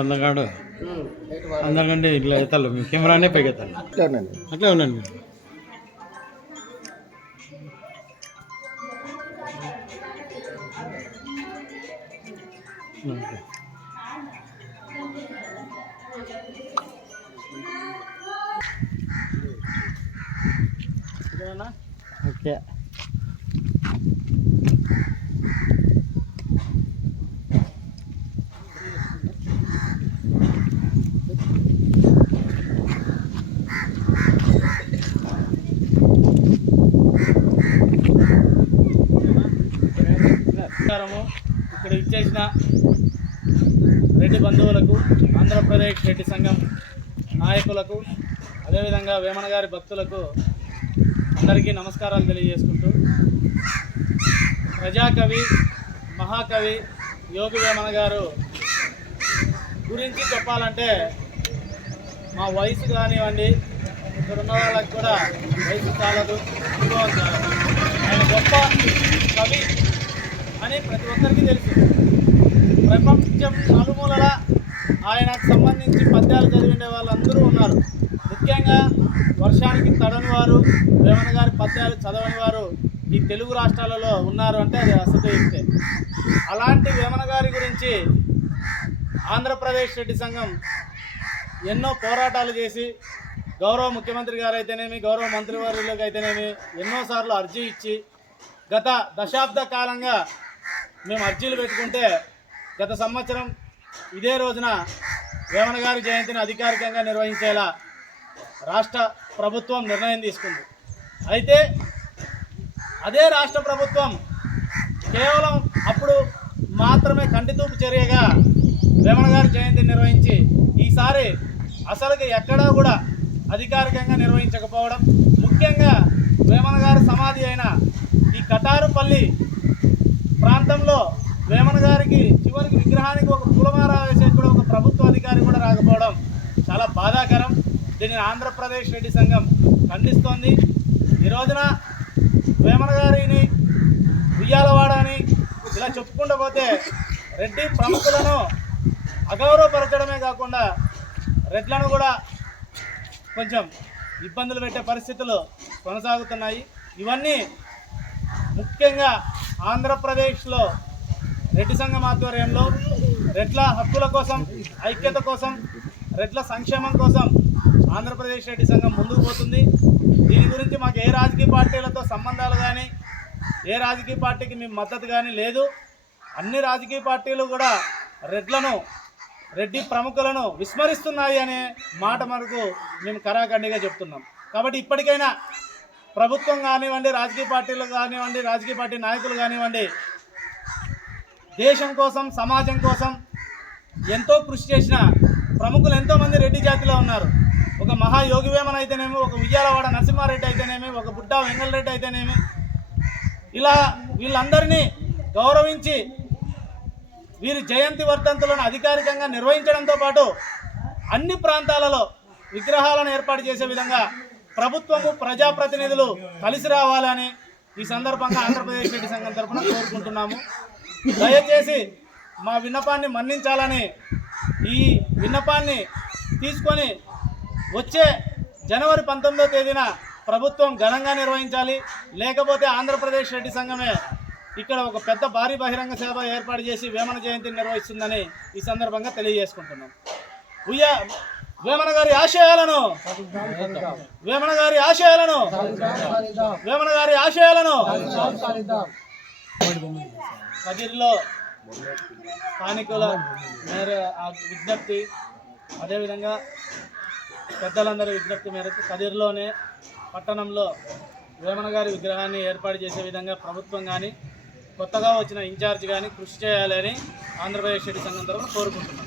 అందగాడు అందరికంటే ఇట్లా ఎత్తాలి మీ కెమెరానే పైకి ఎత్తాలి అట్లే ఉండండి ఓకే ఇక్కడ ఇచ్చేసిన రెడ్డి బంధువులకు, ఆంధ్రప్రదేశ్ రెడ్డి సంఘం నాయకులకు, అదేవిధంగా వేమన గారి భక్తులకు అందరికీ నమస్కారాలు తెలియజేసుకుంటూ, ప్రజాకవి, మహాకవి యోగి వేమన గారు గురించి చెప్పాలంటే మా వయసు కానివ్వండి, ఇక్కడ ఉన్న వాళ్ళకి కూడా వయసు చాలదు, అనుభవం చాలదు. ఆయన గొప్ప కవి అని ప్రతి ఒక్కరికి తెలుసు. ప్రపంచం నలుమూలల ఆయనకు సంబంధించి పద్యాలు చదివిండే వాళ్ళందరూ ఉన్నారు. ముఖ్యంగా వర్షానికి తడని వారు, వేమన గారి పద్యాలు చదవని వారు ఈ తెలుగు రాష్ట్రాలలో ఉన్నారు అంటే అది అసలు. అలాంటి వేమన గారి గురించి ఆంధ్రప్రదేశ్ రెడ్డి సంఘం ఎన్నో పోరాటాలు చేసి గౌరవ ముఖ్యమంత్రి గారు అయితేనేమి, గౌరవ మంత్రివర్యులకు అయితేనేమి ఎన్నోసార్లు అర్జీ ఇచ్చి గత దశాబ్ద కాలంగా మేము అర్జీలు పెట్టుకుంటే గత సంవత్సరం ఇదే రోజున వేమన గారి జయంతిని అధికారికంగా నిర్వహించేలా రాష్ట్ర ప్రభుత్వం నిర్ణయం తీసుకుంది. అయితే అదే రాష్ట్ర ప్రభుత్వం కేవలం అప్పుడు మాత్రమే కంటితూపు చర్యగా వేమన గారి జయంతిని నిర్వహించి ఈసారి అసలుకి ఎక్కడా కూడా అధికారికంగా నిర్వహించకపోవడం, ముఖ్యంగా వేమన గారి సమాధి అయిన ఈ కటారుపల్లి ప్రాంతంలో వేమన గారికి చివరికి విగ్రహానికి ఒక పూలమాల వేసే కూడా ఒక ప్రభుత్వ అధికారి కూడా రాకపోవడం చాలా బాధాకరం. దీనిని ఆంధ్రప్రదేశ్ రెడ్డి సంఘం ఖండిస్తోంది. ఈ రోజున వేమన గారిని ఉయ్యాలవాడ అని ఇలా చెప్పుకుంటూ పోతే రెడ్డి ప్రముఖులను అగౌరవపరచడమే కాకుండా రెడ్లను కూడా కొంచెం ఇబ్బందులు పెట్టే పరిస్థితులు కొనసాగుతున్నాయి. ఇవన్నీ ముఖ్యంగా ఆంధ్రప్రదేశ్లో రెడ్డి సంఘం ఆధ్వర్యంలో రెడ్ల హక్కుల కోసం, ఐక్యత కోసం, రెడ్ల సంక్షేమం కోసం ఆంధ్రప్రదేశ్ రెడ్డి సంఘం ముందుకు పోతుంది. దీని గురించి మాకు ఏ రాజకీయ పార్టీలతో సంబంధాలు కానీ, ఏ రాజకీయ పార్టీకి మేము మద్దతు కానీ లేదు. అన్ని రాజకీయ పార్టీలు కూడా రెడ్లను, రెడ్డి ప్రముఖులను విస్మరిస్తున్నాయి అనే మాట మనకు మేము కరాఖండిగా చెప్తున్నాం. కాబట్టి ఇప్పటికైనా ప్రభుత్వం కానివ్వండి, రాజకీయ పార్టీలు కానివ్వండి, రాజకీయ పార్టీ నాయకులు కానివ్వండి, దేశం కోసం, సమాజం కోసం ఎంతో కృషి చేసిన ప్రముఖులు ఎంతోమంది రెడ్డి జాతిలో ఉన్నారు. ఒక మహాయోగి వేమన అయితేనేమి, ఒక ఉయ్యాలవాడ నరసింహారెడ్డి అయితేనేమి, ఒక బుడ్డా వెంగళరెడ్డి అయితేనేమి, ఇలా వీళ్ళందరినీ గౌరవించి వీరి జయంతి వర్ధంతులను అధికారికంగా నిర్వహించడంతో పాటు అన్ని ప్రాంతాలలో విగ్రహాలను ఏర్పాటు చేసే విధంగా ప్రభుత్వము, ప్రజాప్రతినిధులు కలిసి రావాలని ఈ సందర్భంగా ఆంధ్రప్రదేశ్ రెడ్డి సంఘం తరఫున కోరుకుంటున్నాము. దయచేసి మా విన్నపాన్ని మన్నించాలని, ఈ విన్నపాన్ని తీసుకొని వచ్చే జనవరి 19వ తేదీన ప్రభుత్వం ఘనంగా నిర్వహించాలి. లేకపోతే ఆంధ్రప్రదేశ్ రెడ్డి సంఘమే ఇక్కడ ఒక పెద్ద భారీ బహిరంగ సభ ఏర్పాటు చేసి వేమన జయంతిని నిర్వహిస్తుందని ఈ సందర్భంగా తెలియజేసుకుంటున్నాం. వేమన గారి ఆశయాలను, వేమన గారి ఆశయాలను, వేమన గారి ఆశయాలను కదిరిలో స్థానికుల మేర విజ్ఞప్తి, అదేవిధంగా పెద్దలందరి విజ్ఞప్తి మేరకు కదిరిలోనే పట్టణంలో వేమన గారి విగ్రహాన్ని ఏర్పాటు చేసే విధంగా ప్రభుత్వం కానీ, కొత్తగా వచ్చిన ఇన్ఛార్జ్ కానీ కృషి చేయాలని ఆంధ్రప్రదేశ్ రెడ్డి సంఘం తరఫున కోరుకుంటున్నాం.